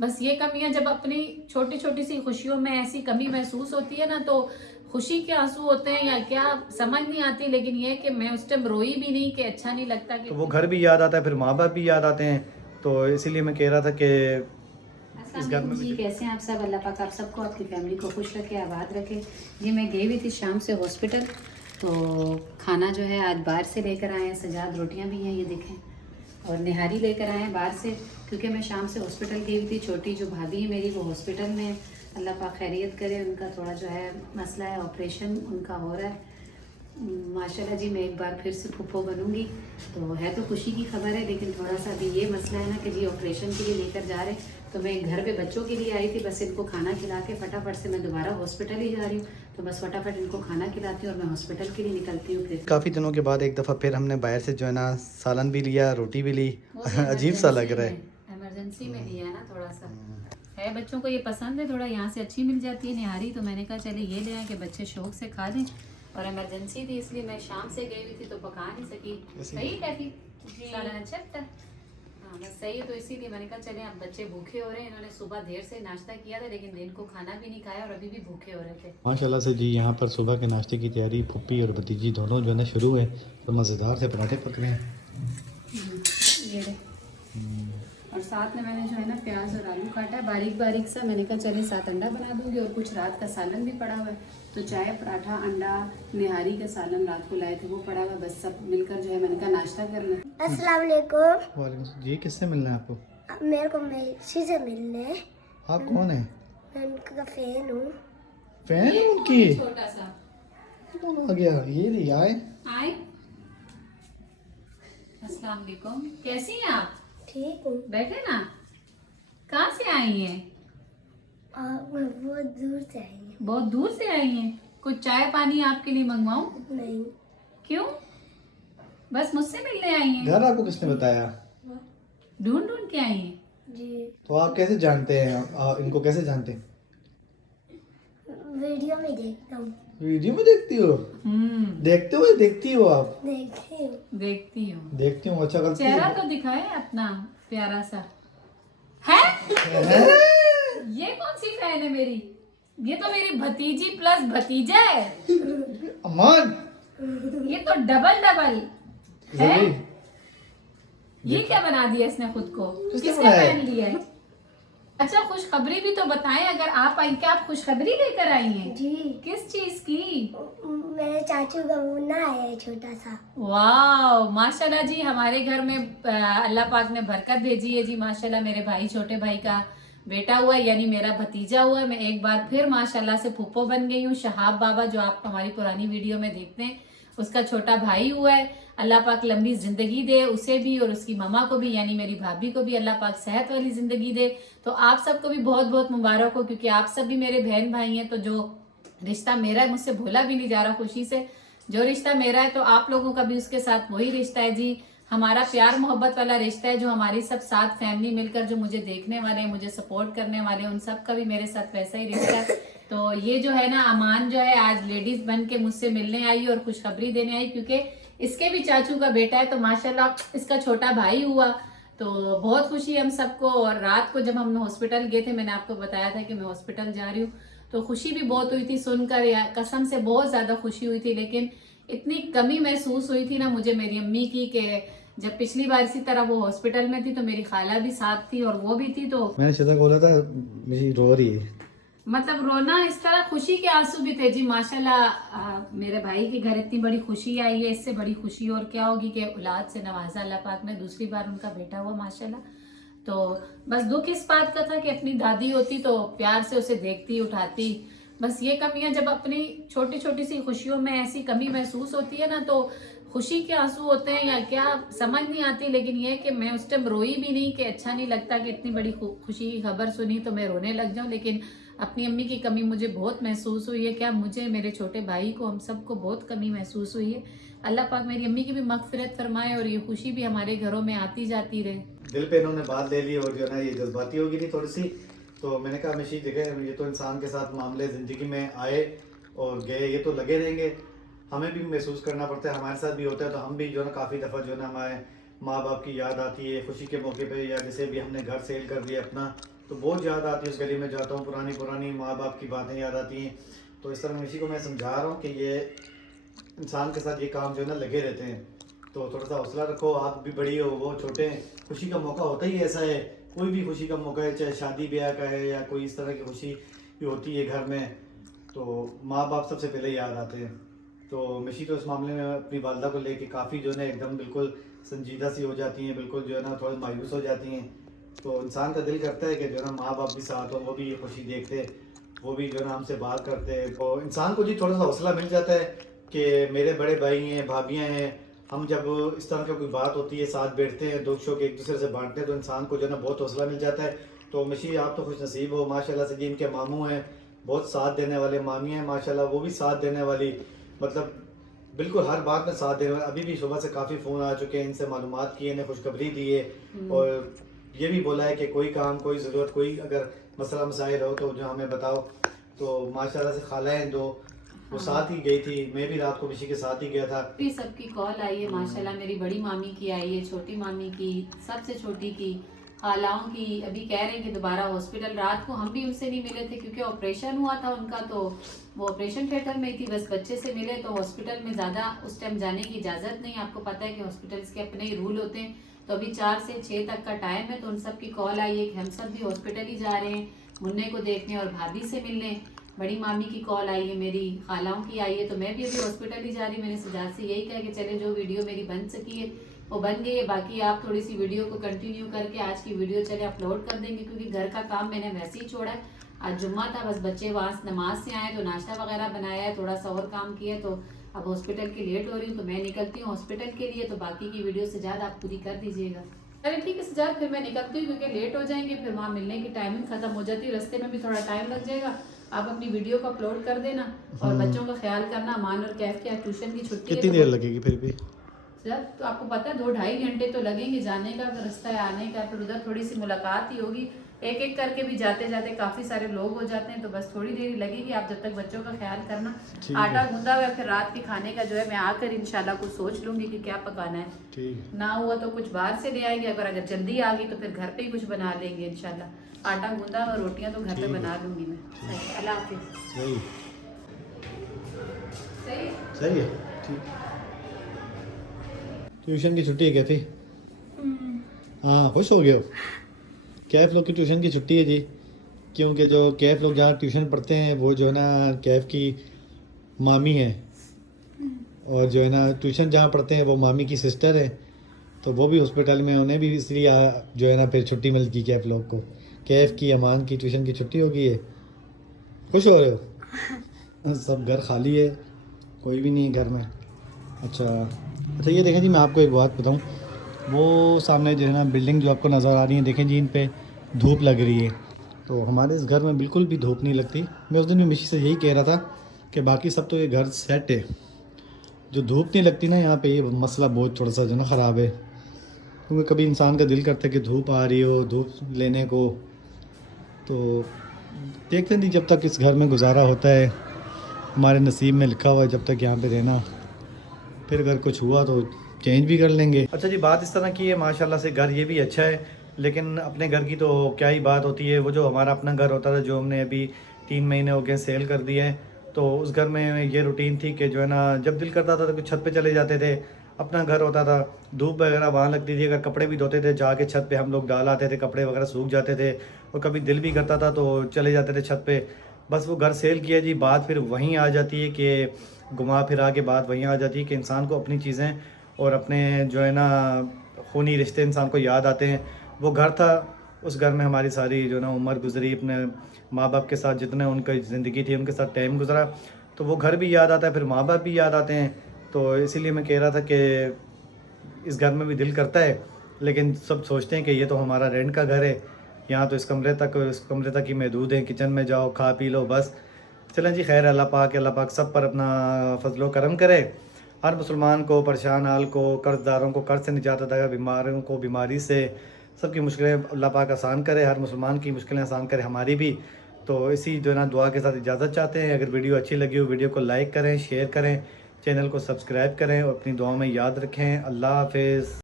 बस ये कमियां जब अपनी छोटी छोटी सी खुशियों में ऐसी कमी महसूस होती है ना, तो खुशी के आंसू होते हैं या क्या समझ नहीं आती, लेकिन ये है कि मैं उस टाइम रोई भी नहीं कि अच्छा नहीं लगता कि तो वो घर भी याद आता है, फिर माँ बाप भी याद आते हैं। तो इसीलिए मैं कह रहा था कि इस घर में जी, कैसे हैं आप सब? अल्लाह पाक आप सबको, आपकी फैमिली को खुश रखे, आबाद रखे। जी मैं गई हुई थी शाम से हॉस्पिटल, तो खाना जो है आज बाहर से लेकर आए हैं। सजाद रोटियां भी हैं, ये देखें, और निहारी लेकर आए हैं बाहर से, क्योंकि मैं शाम से हॉस्पिटल गई हुई थी। छोटी जो भाभी है मेरी वो हॉस्पिटल में है, अल्लाह पाक खैरियत करे। उनका थोड़ा जो है मसला है, ऑपरेशन उनका हो रहा है। माशाल्लाह जी, मैं एक बार फिर से फूफो बनूंगी, तो है तो खुशी की खबर है, लेकिन थोड़ा सा अभी ये मसला है ना कि जी ऑपरेशन के लिए लेकर जा रहे, तो मैं घर पे बच्चों के लिए आई थी, बस इनको खाना खिला के फटाफट से मैं दोबारा हॉस्पिटल ही जा रही हूँ, तो बस फटाफट इनको खाना खिलाती हूँ और मैं हॉस्पिटल के लिए निकलती हूँ। फिर काफ़ी दिनों के बाद एक दफ़ा फिर हमने बाहर से जो है ना सालन भी लिया, रोटी भी ली। अजीब सा लग रहा है। इमरजेंसी में लिया है ना, थोड़ा सा है, बच्चों को ये पसंद है, थोड़ा यहाँ से अच्छी मिल जाती है निहारी, तो मैंने कहा चले ये ले आए कि बच्चे शौक से खा लें, और इमरजेंसी थी इसलिए मैं शाम से गई हुई थी तो पका नहीं सकी। सही टैफी सारा अच्छा था। हाँ बस सही है, तो इसीलिए मैंने कहा चले, अब बच्चे भूखे हो रहे हैं, इन्होंने सुबह देर से नाश्ता किया था लेकिन दिन को खाना भी नहीं खाया और अभी भी भूखे हो रहे थे। माशाल्लाह से जी यहाँ पर सुबह के नाश्ते की तैयारी पप्पी और भतीजी दोनों जो है ना शुरू है। तो मज़ेदार से पराठे पक रहे हैं। ये ले। और साथ में मैंने जो है ना प्याज और आलू काटा है बारीक बारीक सा, मैंने कहा चले 7 अंडा बना दूंगी, और कुछ रात का सालन भी पड़ा हुआ है, तो चाय पराठा अंडा निहारी का सालन रात को लाए थे वो पड़ा हुआ है, बस सब मिलकर जो है मैंने कहा नाश्ता करना है। अस्सलाम वालेकुम। वालेकुम जी, किससे मिलना है आपको? मेरे को मेसी से मिलने है। आप कौन है? मैं उनका फैन हूँ। फैन है उनकी? छोटा सा कौन आ गया? ये नहीं आए। आए। अस्सलाम वालेकुम, कैसी हैं आप? ठीक हूँ। बैठे ना। कहाँ से आई हैं? और बहुत दूर से आई हूँ। बहुत दूर से आई हैं। कुछ चाय पानी आपके लिए मंगवाऊं? नहीं, क्यों? बस मुझसे मिलने आई हैं? घर आपको किसने बताया? ढूंढ ढूंढ के आई हैं? जी तो आप कैसे जानते हैं? इनको कैसे जानते हैं? वीडियो में देखता हूँ। वीडियो में देखती हो? देखते हुए देखती हो आप? देखती हूँ। देखती हूँ। देखती हूँ। अच्छा करती चेहरा हो। तो दिखाए अपना प्यारा सा। है? हैं? ये कौन सी फैन है मेरी? ये तो मेरी भतीजी प्लस भतीजा है। अमान ये तो डबल डबल है। जरूर। ये क्या बना दिया इसने खुद को? किसने किसने बनाया? पहन लिया है? अच्छा खुशखबरी भी तो बताएं, अगर आप आई, क्या आप खुशखबरी लेकर आई हैं? जी किस चीज की? मेरे चाचू का मुन्ना आया है छोटा सा। वाह माशाल्लाह जी, हमारे घर में अल्लाह पाक ने बरकत भेजी है जी। माशाल्लाह मेरे भाई, छोटे भाई का बेटा हुआ है, यानी मेरा भतीजा हुआ है। मैं एक बार फिर माशाल्लाह से फूफो बन गई हूँ। शहाब बाबा जो आप हमारी पुरानी वीडियो में देखते हैं, उसका छोटा भाई हुआ है। अल्लाह पाक लंबी जिंदगी दे उसे भी और उसकी ममा को भी, यानी मेरी भाभी को भी अल्लाह पाक सेहत वाली जिंदगी दे। तो आप सबको भी बहुत बहुत मुबारक हो, क्योंकि आप सब भी मेरे बहन भाई हैं। तो जो रिश्ता मेरा है, मुझसे भूला भी नहीं जा रहा खुशी से, जो रिश्ता मेरा है तो आप लोगों का भी उसके साथ वही रिश्ता है जी। हमारा प्यार मोहब्बत वाला रिश्ता है, जो हमारी सब साथ फैमिली मिलकर जो मुझे देखने वाले हैं, मुझे सपोर्ट करने वाले हैं, उन सब का भी मेरे साथ वैसा ही रिश्ता है। तो ये जो है ना अमान जो है आज लेडीज बन के मुझसे मिलने आई और खुशखबरी देने आई, क्योंकि इसके भी चाचू का बेटा है, तो माशाल्लाह इसका छोटा भाई हुआ। तो बहुत खुशी हम सबको। और रात को जब हम हॉस्पिटल गए थे, मैंने आपको बताया था कि मैं हॉस्पिटल जा रही हूँ, तो खुशी भी बहुत हुई थी सुनकर, या कसम से बहुत ज्यादा खुशी हुई थी। लेकिन इतनी कमी महसूस हुई थी ना मुझे मेरी अम्मी की, कि जब पिछली बार इसी तरह वो हॉस्पिटल में थी तो मेरी खाला भी साथ थी और वो भी थी, तो मैंने सीधा बोला था मेरी रो रही है। मतलब रोना इस तरह, खुशी के आंसू भी थे जी। माशाल्लाह मेरे भाई के घर इतनी बड़ी खुशी आई है, इससे बड़ी खुशी और क्या होगी कि औलाद से नवाजा अल्लाह पाक ने, दूसरी बार उनका बेटा हुआ माशाल्लाह। तो बस दुख इस बात का था कि अपनी दादी होती तो प्यार से उसे देखती, उठाती। बस ये कमियां जब अपनी छोटी छोटी सी खुशियों में ऐसी कमी महसूस होती है ना, तो खुशी के आंसू होते हैं या क्या समझ नहीं आती, लेकिन ये है कि मैं उस टाइम रोई भी नहीं कि अच्छा नहीं लगता कि इतनी बड़ी खुशी की खबर सुनी तो मैं रोने लग जाऊं, लेकिन अपनी अम्मी की कमी मुझे बहुत महसूस हुई है। क्या मुझे, मेरे छोटे भाई को, हम सबको बहुत कमी महसूस हुई है। अल्लाह पाक मेरी अम्मी की भी मगफिरत फरमाए और ये खुशी भी हमारे घरों में आती जाती रहे। दिल पे इन्होंने बात ले ली और जो है ना ये जज्बाती हो गई थी थोड़ी सी। तो मैंने कहा हमेशा देखे, ये तो इंसान के साथ मामले ज़िंदगी में आए और गए, ये तो लगे रहेंगे। हमें भी महसूस करना पड़ता है, हमारे साथ भी होता है। तो हम भी जो है ना काफ़ी दफ़ा जो है ना हमारे माँ बाप की याद आती है खुशी के मौके पे, या जैसे भी हमने घर सेल कर दिया अपना, तो बहुत याद आती है, उस गली में जाता हूँ, पुरानी पुरानी माँ बाप की बातें याद आती हैं। तो इस तरह इसी को मैं समझा रहा हूँ कि ये इंसान के साथ ये काम जो है ना लगे रहते हैं, तो थोड़ा सा हौसला रखो। आप भी बड़ी हो, वो छोटे हैं, खुशी का मौका होता ही ऐसा है, कोई भी खुशी का मौका है, चाहे शादी ब्याह का है या कोई इस तरह की खुशी भी होती है घर में, तो माँ बाप सबसे पहले याद आते हैं। तो मिशी तो इस मामले में अपनी वालदा को लेके काफ़ी जो है ना एकदम बिल्कुल संजीदा सी हो जाती हैं, बिल्कुल जो है ना थोड़ी मायूस हो जाती हैं। तो इंसान का दिल करता है कि जो है ना माँ बाप भी साथ हो, वो भी ये खुशी देखते, वो भी जो है ना हमसे बात करते, तो इंसान को जी थोड़ा सा हौसला मिल जाता है कि मेरे बड़े भाई हैं, भाभियाँ हैं, हम जब इस तरह की कोई बात होती है साथ बैठते हैं, दुख शोक एक दूसरे से बांटते हैं, तो इंसान को जो है ना बहुत हौसला मिल जाता है। तो मिशी आप तो खुश नसीब हो माशाल्लाह से जी, इनके मामू हैं बहुत साथ देने वाले, मामी हैं माशाल्लाह वो भी साथ देने वाली, मतलब बिल्कुल हर बात में साथ देने वाले। अभी भी सुबह से काफ़ी फ़ोन आ चुके हैं, इनसे मालूमात की है, इन्हें खुशखबरी दी है और ये भी बोला है कि कोई काम, कोई ज़रूरत, कोई अगर मसला मसाइल हो तो जो हमें बताओ। तो माशाल्लाह से खाला हैं दो, वो साथ ही गई थी, मैं भी रात को किसी के साथ ही गया था। भी सबकी कॉल आई है माशाल्लाह, मेरी बड़ी मामी की आई है, छोटी मामी की, सबसे छोटी की, खालाओं की। अभी कह रहे हैं कि दोबारा हॉस्पिटल, रात को हम भी उनसे नहीं मिले थे क्योंकि ऑपरेशन हुआ था उनका, तो वो ऑपरेशन थिएटर में थी, बस बच्चे से मिले। तो हॉस्पिटल में ज़्यादा उस टाइम जाने की इजाज़त नहीं, आपको पता है कि हॉस्पिटल्स के अपने ही रूल होते हैं। तो अभी 4 से 6 तक का टाइम है, तो उन सब की कॉल आई है कि हम सब भी हॉस्पिटल ही जा रहे हैं मुन्ने को देखने और भाभी से मिलने। बड़ी मामी की कॉल आई है, मेरी खालाओं की आई है, तो मैं भी अभी हॉस्पिटल ही जा रही हूँ। मैंने सजाद से यही कहा कि चले जो वीडियो मेरी बन सकी है वो बन गई है, बाकी आप थोड़ी सी वीडियो को कंटिन्यू करके आज की वीडियो चले अपलोड कर देंगे, क्योंकि घर का काम मैंने वैसे ही छोड़ा है। आज जुम्मा था, बस बच्चे वहाँ नमाज से आए तो नाश्ता वगैरह बनाया है, थोड़ा सा और काम किया, तो अब हॉस्पिटल की लेट हो रही हूँ तो मैं निकलती हूँ हॉस्पिटल के लिए। तो बाकी की वीडियो सजाद आप पूरी कर दीजिएगा। अरे ठीक है सजाद, फिर मैं निकलती हूँ क्योंकि लेट हो जाएंगे, फिर वहाँ मिलने की टाइमिंग खत्म हो जाती है, रास्ते में भी थोड़ा टाइम लग जाएगा। आप अपनी वीडियो को अपलोड कर देना और बच्चों का ख्याल करना। अमान और कैफ की ट्यूशन की छुट्टी कितनी देर लगेगी फिर भी? सर तो आपको पता है 2-2.5 घंटे तो लगेंगे, जाने का रास्ता है, आने का, फिर उधर थोड़ी सी मुलाकात ही होगी। एक एक करके भी जाते जाते काफ़ी सारे लोग हो जाते हैं, तो बस थोड़ी देर ही लगेगी। आप जब तक बच्चों का ख्याल करना। आटा गूंदा हुआ है, फिर रात के खाने का जो है मैं आकर इंशाल्लाह कुछ सोच लूँगी कि क्या पकाना है। ठीक ना हुआ तो कुछ बाहर से ले आएंगे, अगर जल्दी आ गई तो फिर घर पे ही कुछ बना लेंगे इंशाल्लाह। आटा गूंदा और रोटियाँ तो घर पे बना लूँगी मैं। सही, अल्लाह हाफिज़। सही सही सही है, ठीक। ट्यूशन की छुट्टी है क्या थी? हाँ, खुश हो गए हो? कैफ लोग की ट्यूशन की छुट्टी है जी, क्योंकि जो कैफ लोग जहाँ ट्यूशन पढ़ते हैं वो जो है ना कैफ की मामी है, और जो है ना ट्यूशन जहाँ पढ़ते हैं वो मामी की सिस्टर है, तो वो भी हॉस्पिटल में, उन्हें भी इसलिए जो है ना फिर छुट्टी मिलती कैफ लोग को। कैफ की, अमान की ट्यूशन की छुट्टी हो गई है। खुश हो रहे हो? सब घर खाली है, कोई भी नहीं है घर में। अच्छा ये देखें जी, मैं आपको एक बात बताऊं, वो सामने जो है ना बिल्डिंग जो आपको नज़र आ रही है, देखें जी इन पे धूप लग रही है, तो हमारे इस घर में बिल्कुल भी धूप नहीं लगती। मैं उस दिन भी मिशी से यही कह रहा था कि बाकी सब तो ये घर सेट है, जो धूप नहीं लगती ना यहाँ पे, ये मसला बहुत थोड़ा सा जो ना ख़राब है। क्योंकि कभी इंसान का दिल करता है कि धूप आ रही हो, धूप लेने को, तो देखते नहीं जब तक इस घर में गुजारा होता है, हमारे नसीब में लिखा हुआ है जब तक यहाँ पे रहना, फिर अगर कुछ हुआ तो चेंज भी कर लेंगे। अच्छा जी, बात इस तरह की है माशाल्लाह से, घर ये भी अच्छा है, लेकिन अपने घर की तो क्या ही बात होती है। वो जो हमारा अपना घर होता था, जो हमने अभी 3 महीने हो गए सेल कर दिया है, तो उस घर में ये रूटीन थी कि जो है ना जब दिल करता था तो कुछ छत पे चले जाते थे, अपना घर होता था, धूप वगैरह वहाँ लगती थी, अगर कपड़े भी धोते थे जाके छत पे हम लोग डाल आते थे, कपड़े वगैरह सूख जाते थे, और कभी दिल भी करता था तो चले जाते थे छत पे। बस वो घर सेल किया जी, बात फिर वहीं आ जाती है कि घुमा फिरा के बात वहीं आ जाती है कि इंसान को अपनी चीज़ें और अपने जो है ना खूनी रिश्ते इंसान को याद आते हैं। वो घर था, उस घर में हमारी सारी जो ना उम्र गुजरी, अपने माँ बाप के साथ जितने उनकी ज़िंदगी थी उनके साथ टाइम गुजरा, तो वो घर भी याद आता है, फिर माँ बाप भी याद आते हैं। तो इसीलिए मैं कह रहा था कि इस घर में भी दिल करता है, लेकिन सब सोचते हैं कि ये तो हमारा रेंट का घर है, यहाँ तो इस कमरे तक ही महदूद है, किचन में जाओ खा पी लो बस। चलें जी, खैर अल्लाह पाक सब पर अपना फजलो करम करे, हर मुसलमान को, परेशान हाल को, कर्जदारों को कर्ज से निजात अता, बीमारों को बीमारी से, सबकी मुश्किलें अल्लाह पाक आसान करे, हर मुसलमान की मुश्किलें आसान करे, हमारी भी। तो इसी जो है ना दुआ के साथ इजाज़त चाहते हैं। अगर वीडियो अच्छी लगी हो वीडियो को लाइक करें, शेयर करें, चैनल को सब्सक्राइब करें और अपनी दुआ में याद रखें। अल्लाह हाफिज़।